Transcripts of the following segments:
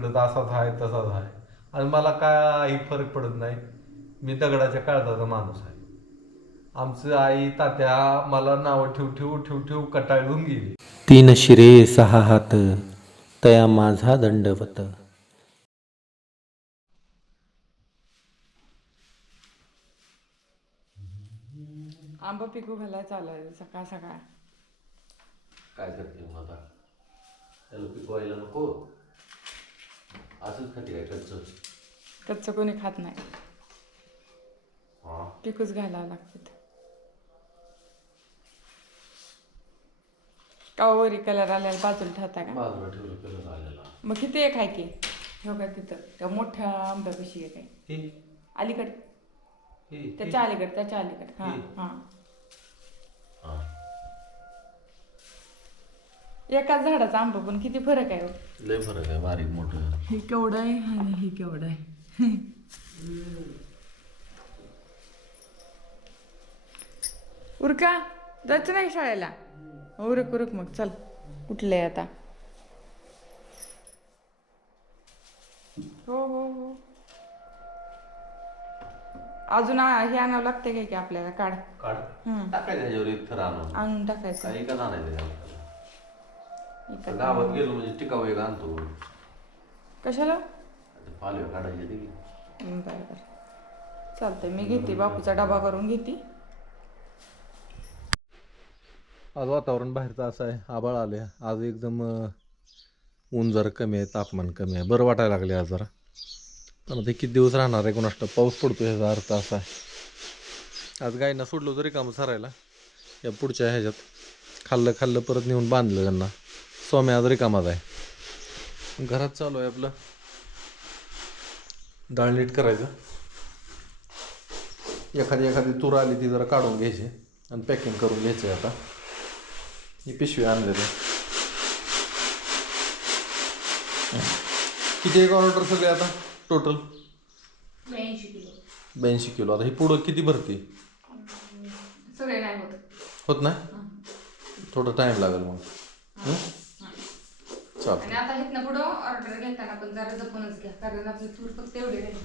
इकडं असाच आहे तसाच आहे. आणि मला काही फरक पडत नाही. मी दगडाच्या काळजाचा माणूस आहे. आमचं आई तात्या मला नावं ठेव ठेव ठेव ठेव कटाळून गेली. तीन शिरे सहा हात तया माझा दंडवत. आंबा पिकू घालायला चालाय सकाळ सकाळ. काय करते मग आता? त्याला पिकवायला नको? असंच खाते काय? कच्चं? कच्चं कोणी खात नाही. हा? पिकूच घालावं लागतात कावरी कलर आल्याला बाजूला ठेवता का? बाजूला ठेवलं कलर आलेला मग किती एक आहे की? हो का तिथं. त्या मोठ्या आंब्यापाशी एक आहे. हे? अलीकडे. हे त्याच्या अलीकडे त्याच्या अलीकडे. हां? हा. एकाच झाडाचा आंबा पण किती फरक आहे हो. लय फरक आहे बारीक मोठं. हे केवढं आहे आणि हे केवढं आहे? उरका जायचं नाही शाळेला? उरक उरक मग चल. कुठले आता? हो हो हो. अजून आ- हे आणावं लागते काय की आपल्याला? काढ. काढ. हम्म. टाकायचं ह्याच्यावर एक थर आणून. आणून टाकायचं. काही का आणायचं? इकडं. गावात गेलो म्हणजे टिकाऊ एक आणतो कशाला? आता पालव्या काढायचे ते हम्म, बरं बरं. चालतंय मी घेते बापूचा डबा करून घेते. आज वातावरण बाहेरचं असं आहे आबाळ आले. आज एकदम अं, ऊन जरा कमी आहे तापमान कमी आहे. बरं वाटायला लागले आज जरा. पण आता हे किती दिवस राहणार आहे कोणाष्ट पाऊस पडतो ह्याचा अर्थ असा आहे. आज गायींना सोडलो तरी कामं सरायला. या पुढच्या ह्याच्यात खाल्लं खाल्लं परत नेऊन बांधलं त्यांना. स्वामी आज रिकामाच आहे. घरात चालू आहे आपलं. डाळ नीट करायचं. एखादी एखादी तूर आली ती जरा काढून घ्यायची आणि पॅकिंग करून घ्यायची आता. ही पिशवी आणलेली किती एक ऑर्डर सगळे आता? टोटल ब्याऐंशी किलो. आता ही पुढं किती भरते? होत. होत नाही थोडं टाईम लागेल मग. हं? आणि आता इथनं पुढं ऑर्डर घेताना पण जरा जपूनच घ्या कारण आपली तूर फक्त एवढी राहिली.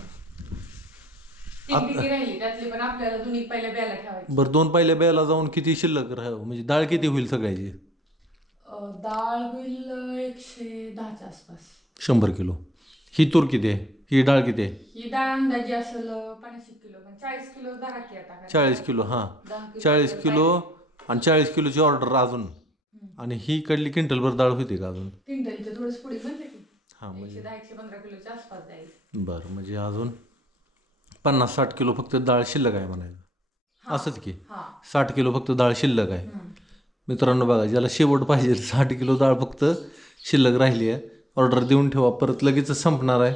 तीन पिकी राहिली त्यातली पण आपल्याला दोन्ही पहिल्या ब्याला ठेवायची. बरं दोन पहिल्या बेला जाऊन किती शिल्लक राह म्हणजे डाळ किती होईल सगळ्याची? डाळ होईल एकशे दहाच्या आसपास. शंभर किलो. ही तूर किती आहे? ही डाळ किती आहे? ही डाळ अंदाजे असेल पन्नास किलो चाळीस किलो धरा की आता चाळीस किलो हां. दहा किलो चाळीस किलो आणि चाळीस किलोची ऑर्डर अजून. आणि ही कडली क्विंटलभर डाळ होती का अजून? क्विंटलचे थोडेच पुढे म्हणते की हां म्हणजे? एकशे दहा एकशे पंधरा किलोच्या आसपास जाईल बरं म्हणजे अजून पन्नास साठ किलो फक्त डाळ शिल्लक आहे म्हणायचं. असंच की? हा. साठ किलो फक्त डाळ शिल्लक आहे. मित्रांनो बघा ज्याला शेवट पाहिजे साठ किलो डाळ फक्त शिल्लक राहिली आहे. ऑर्डर देऊन ठेवा परत लगेच संपणार आहे.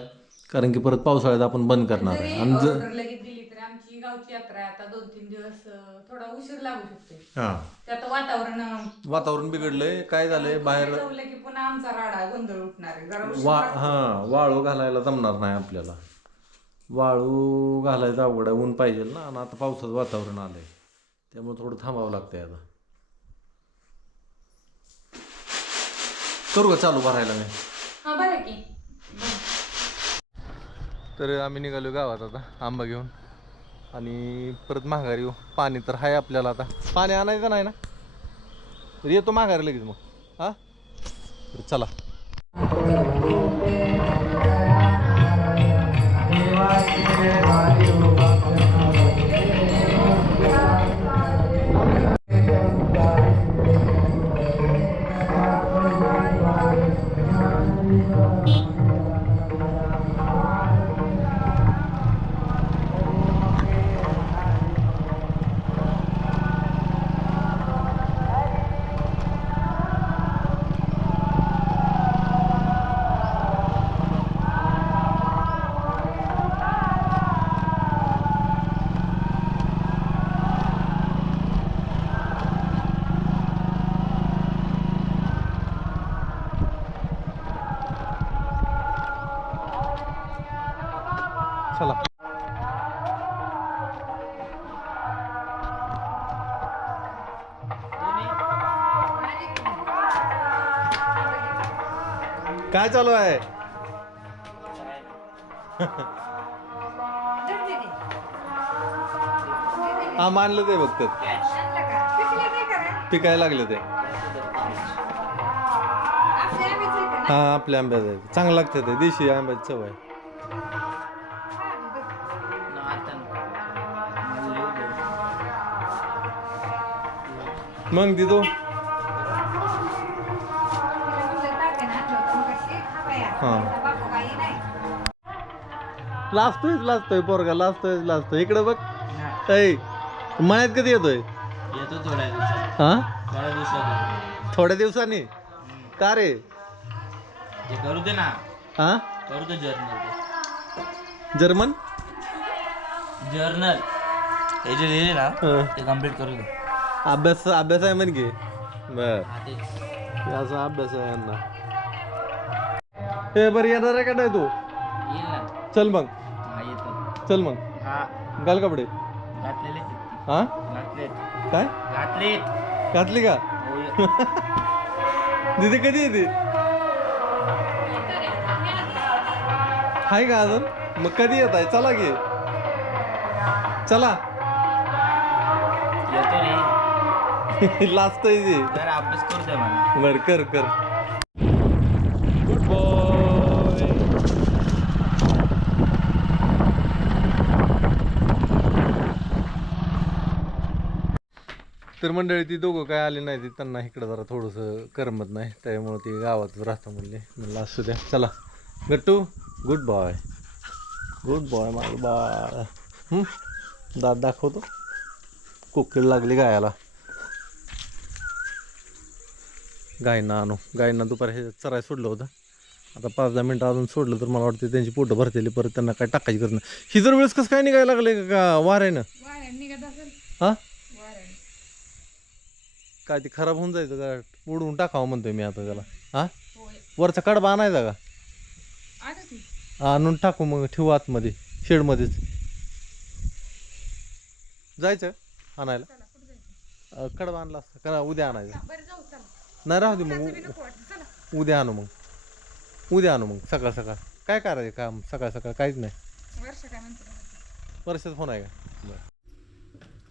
कारण की परत पावसाळ्यात आपण बंद करणार आहे. आणि जर लगेच दिली तरी आमची गावची यात्रा आहे. आता दोन तीन दिवस अं, थोडा उशीर लागू शकते हां. त्यात वातावरण वातावरण बिघडलंय. काय झालंय? बाहेर की पुन्हा आमचा राडा गोंधळ उठणार आहे. जरा उशीर वा. हां वाळू घालायला जमणार नाही आपल्याला. वाळू घालायचं अवघड आहे ऊन पाहिजे ना. आणि आता पावसाचं वातावरण आलंय. त्यामुळे थोडं थांबावं लागतंय आता. करू का चालू भरायला मी? हा बरं की. तर आम्ही निघालो गावात आता आंबा घेऊन. आणि परत माघारी येऊ. पाणी तर आहे आपल्याला आता. पाणी आणायचं नाही ना? तर येतो माघारी लगेच मग. हां? चला. काय चालू आहे? हा मानलं ते फक्त. पिकायला लागले ते. हा आपल्या आंब्याचं आहे चांगलं लागतं ते. देशी आंब्याची चव आहे. मग दिदो? हा. नाही. लाजतोय पोरगा लाजतोय लाजतोय इकडे बघ. ऐ मळ्यात कधी येतोय? येतो थोड्या दिवसात हा? थोड्या दिवसात थोड्या दिवसांनी? का रे? ते करू दे ना. हा? करू दे जर्नल जर्मन? जर्नल. हे जे लिहिले ना हं. ते कंप्लीट करू दे. अभ्यास अभ्यास आहे म्हण की. बर. हा तेच. असा अभ्यास आहे यांना. हे बरं येणार आहे का नाही तू? येईल ना. चल मग. हा येतो. चल मग. हा. घाल कपडे. घातलेले हा? घातलेत. काय? घातलेत. घातली का? हो ये. दिदी कधी येते? हाय का अजून? मग कधी येत आहे? चला की. चला. येतो रे. लाजतोय ती. जरा अभ्यास करू दे मला. बर कर कर गुड बॉय तर मंडळी ती दोघं काय आले नाही ती त्यांना इकडं जरा थोडंसं करमत नाही त्यामुळे ती गावातच राहतं म्हणले. म्हणलं असू द्या. चला. Gattu good boy good boy माझं बाळ? दात दाखवतो. कोकिळ लागली गायाला. गायींना आणू. गायींना दुपारी हे चराय सोडलं होतं. आता पाच दहा मिनटं अजून सोडलं तर मला वाटतं त्यांची पोटं भरतेली परत त्यांना काय टाकायची नाही. ही जर वेळेस कसं काय निघायला लागले का? वाऱ्यानं. हां. काय ते खराब होऊन जायचं का उडवून टाकावं म्हणतोय मी आता त्याला. हां. वरचा कडबा आणायचा का? आणून टाकू मग ठेवू आतमध्ये शेडमध्येच. जायचं आणायला? कडबा आणला असता का उद्या आणायचं. नाही राहू दे मग उद्या आणू मग. उद्या आणू मग सकाळ सकाळ. काय करायचं काम सकाळ सकाळ काहीच नाही. वर्ष काय म्हणते बघा. वर्षात फोन आहे का?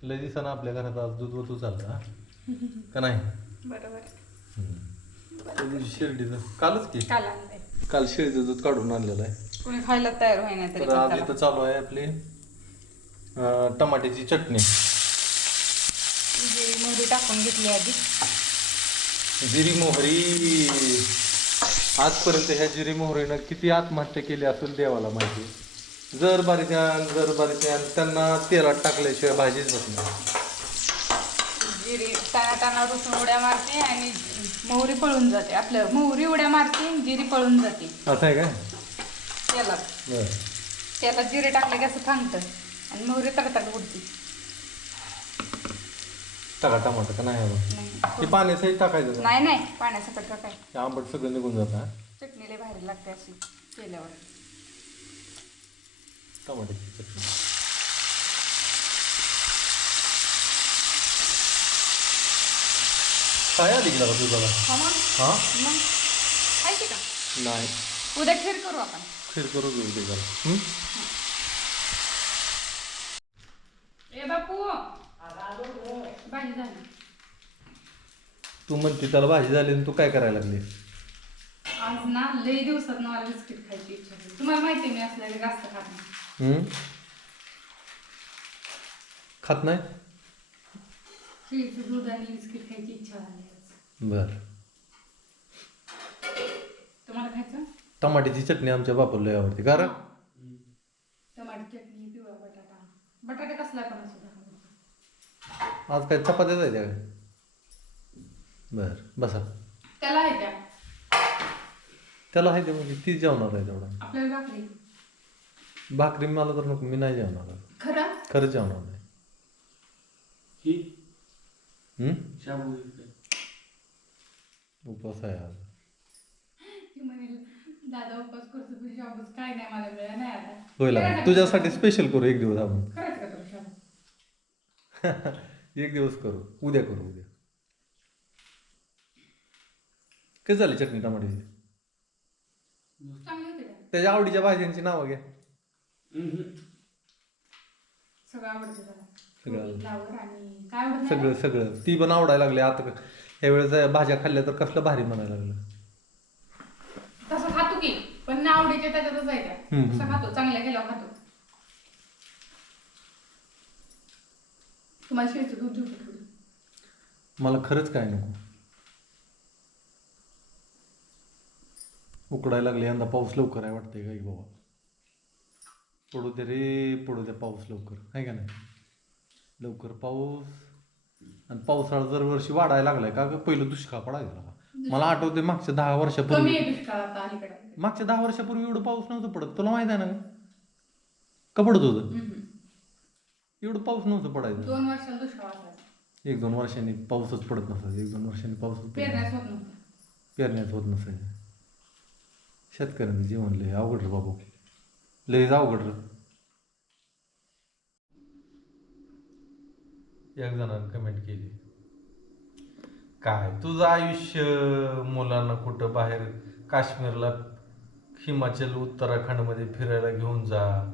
लय आपल्या घरात आज दूध वतू चाललं? का नाही? बरोबर. शिर्डीचं. कालच की? काल आणलंय. काल शिर्डीचं दूध काढून आणलेलं आहे. कोणी खायला तयार होईना तरी तर आज चला. इथं चालू आहे आपली अं, टमाट्याची चटणी. जी मोहरी टाकून घेतली आधी. जिरी मोहरी. आजपर्यंत ह्या जिरी मोहरीनं किती आत्महत्या केली असेल देवाला माहिती? जर बारीच्यान जर बारीच्यान त्यांना तेलात टाकल्याशिवाय भाजीच होत नाही जिरी टाणा टाणा रुसून उड्या मारते आणि मोहरी पळून जाते. आपलं मोहरी उड्या मारते आणि जिरी पळून जाते. असं आहे तेलात बरं. त्याला जिरे टाकले की असं थांबतं आणि मोहरी तडतड उडते. टाका टमाटर का नाही हवं नाही. ते टाकायचं का? नाही नाही. पाण्यासकट काय ते आंबट सगळं निघून जातं हा? चटणीला बाहेर लागते अशी केल्यावर. टमाट्याची चटणी. काय आली का तुझा हा मग? हा? मग? का नाही. उद्या खीर करू आपण. खीर करू घेऊ ते जरा. हं? ए बापू. भाजी झाली. तू म्हणते त्याला भाजी झाली आणि तू काय करायला लागली? आज ना लई दिवसात मला बिस्किट खायची इच्छा झाली तुम्हाला माहिती आहे मी असल्याने जास्त खात नाही. हं? खात नाही? खीरचं दूध आणि बिस्किट खायची इच्छा झाली. बर. तुम्हाला खायचं? टमाट्याची चटणी आमच्या बापूला लय आवडते कारण टमाटर चटणी पिवळा बटाटा. बटाटे कसला पण असू द्या आज काय चपात्या जायच्या काय? बर बसा. त्याला आहे त्या. त्याला आहे ते म्हणजे ती जेवणार आहे तेवढा. आपल्याला भाकरी. भाकरी मला तर नको मी नाही जेवणार आहे. खरं? खरंच जेवणार नाही. ही? शाबू. उपवास आहे आज ती म्हणेल दादा उपवास करतो पण शाबूच काय नाही मला वेळ नाही आता. होईल आता. तुझ्यासाठी स्पेशल करू एक दिवस आपण. खरंच का एक दिवस करू उद्या करू उद्या. कशी झाली चटणी टमाट्याची? चांगली होते का? त्याच्या आवडीच्या भाज्यांची नावं घ्या. सगळं आवडतं त्याला. सगळं. फ्लावर आणि काय आवडत? नाही? सगळं सगळं. ती पण आवडायला लागली आता. ह्या वेळेस भाज्या खाल्ल्या तर कसलं भारी म्हणायला लागलं. तसं खातो की पण ना आवडीचे त्याच्यातच आहे त्या. हम्म. तसं खातो चांगल्या गेल्यावर खातो. तुम्हाला शिळचं दूध देऊ का? थोडं मला खरंच काय नको. उकडायला लागले यंदा पाऊस लवकर आहे वाटतंय काही बाबा? पडू दे रे पडू दे पाऊस लवकर. आहे का नाही? लवकर पाऊस. आणि पावसाळा दरवर्षी वाढायला लागलाय का? ग पहिलं दुष्काळ पडायचा का? मला आठवते मागच्या दहा कमी वर्षापूर्वी आहे दुष्काळ आता अलीकडे. मागच्या दहा वर्षापूर्वी एवढं पाऊस नव्हतं पडत. तुला माहीत आहे ना? ग? का पडत होतं? हम्म. एवढं पाऊस नव्हतं पडायचं. दोन वर्षाला दुष्काळ असायचा एक दोन वर्षांनी पाऊसच पडत नसायचा. एक दोन वर्षांनी पाऊसच पडत पेरण्यास होत नव्हतं. पेरण्यात होत नसायचं. शेतकऱ्यांचं जीवन लय अवघड रे बाबू. लयच अवघड रे. एक जणांनी कमेंट केली. काय तुझं आयुष्य मुलांना कुठं बाहेर काश्मीरला हिमाचल उत्तराखंडमध्ये फिरायला घेऊन जा.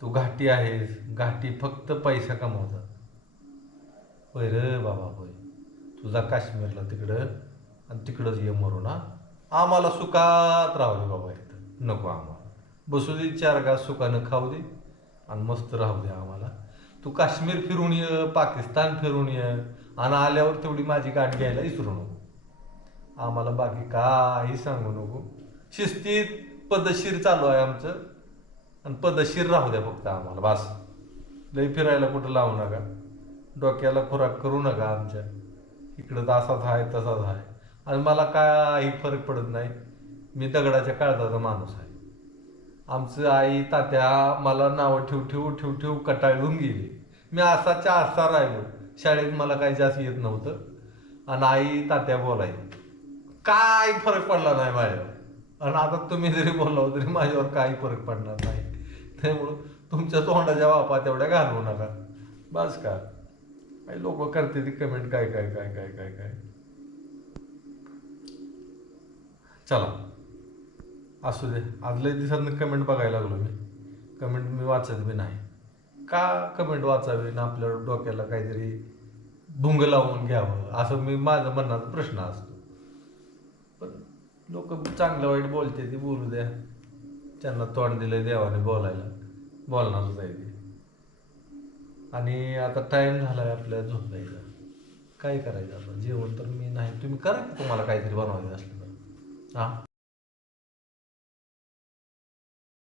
तू घाटी आहेस. घाटी फक्त पैसा कमवतात होय रे बाबा होय. तुझा काश्मीरला तिकडं आणि तिकडंच ये मरून ना. आम्हाला सुखात राहू दे बाबा इथं. नको आम्हाला. बसू दे चार गास सुखानं खाऊ दे आणि मस्त राहू दे आम्हाला. तू काश्मीर फिरून ये पाकिस्तान फिरून ये आणि आल्यावर तेवढी माझी गाठ घ्यायला विसरू नको. आम्हाला बाकी काही सांगू नको. शिस्तीत पदशीर चालू आहे आमचं आणि पदशीर राहू द्या फक्त आम्हाला बास. लई फिरायला कुठं लावू नका. डोक्याला खुराक करू नका आमच्या. इकडं तर असाच आहे तसाच आहे. आणि मला काही फरक पडत नाही. मी दगडाच्या काळजाचा माणूस आहे. आमचं आई तात्या मला नावं ठेव ठेव ठेव ठेव कटाळून गेली. मी असाच्या असा राहिलो. शाळेत मला काही जास्त येत नव्हतं. आणि आई तात्या बोलाय काय फरक पडला नाही माझ्यावर? आणि आता तुम्ही जरी बोलाव तरी माझ्यावर काही फरक पडणार नाही. त्यामुळं तुमच्या तोंडाच्या वापा तेवढ्या घालवू नका. बस का? काही लोक करते ती कमेंट काय काय काय काय काय काय. चला. असू दे. आज लय दिवसात कमेंट बघायला लागलो मी. कमेंट मी वाचत बी नाही. का कमेंट वाचावी ना आपल्या डोक्याला काहीतरी भुंग लावून घ्यावं? असं मी माझं मनात प्रश्न असतो. पण लोक चांगलं वाईट बोलते ती बोलू द्या. त्यांना तोंड दिलं देवाने बोलायला. बोलणारच आहे ते. आणि आता टाईम झाला आहे आपल्या झोपायचा काय करायचं आता? जेवण तर मी नाही. तुम्ही करा की तुम्हाला काहीतरी बनवायचं असलं तर. हां?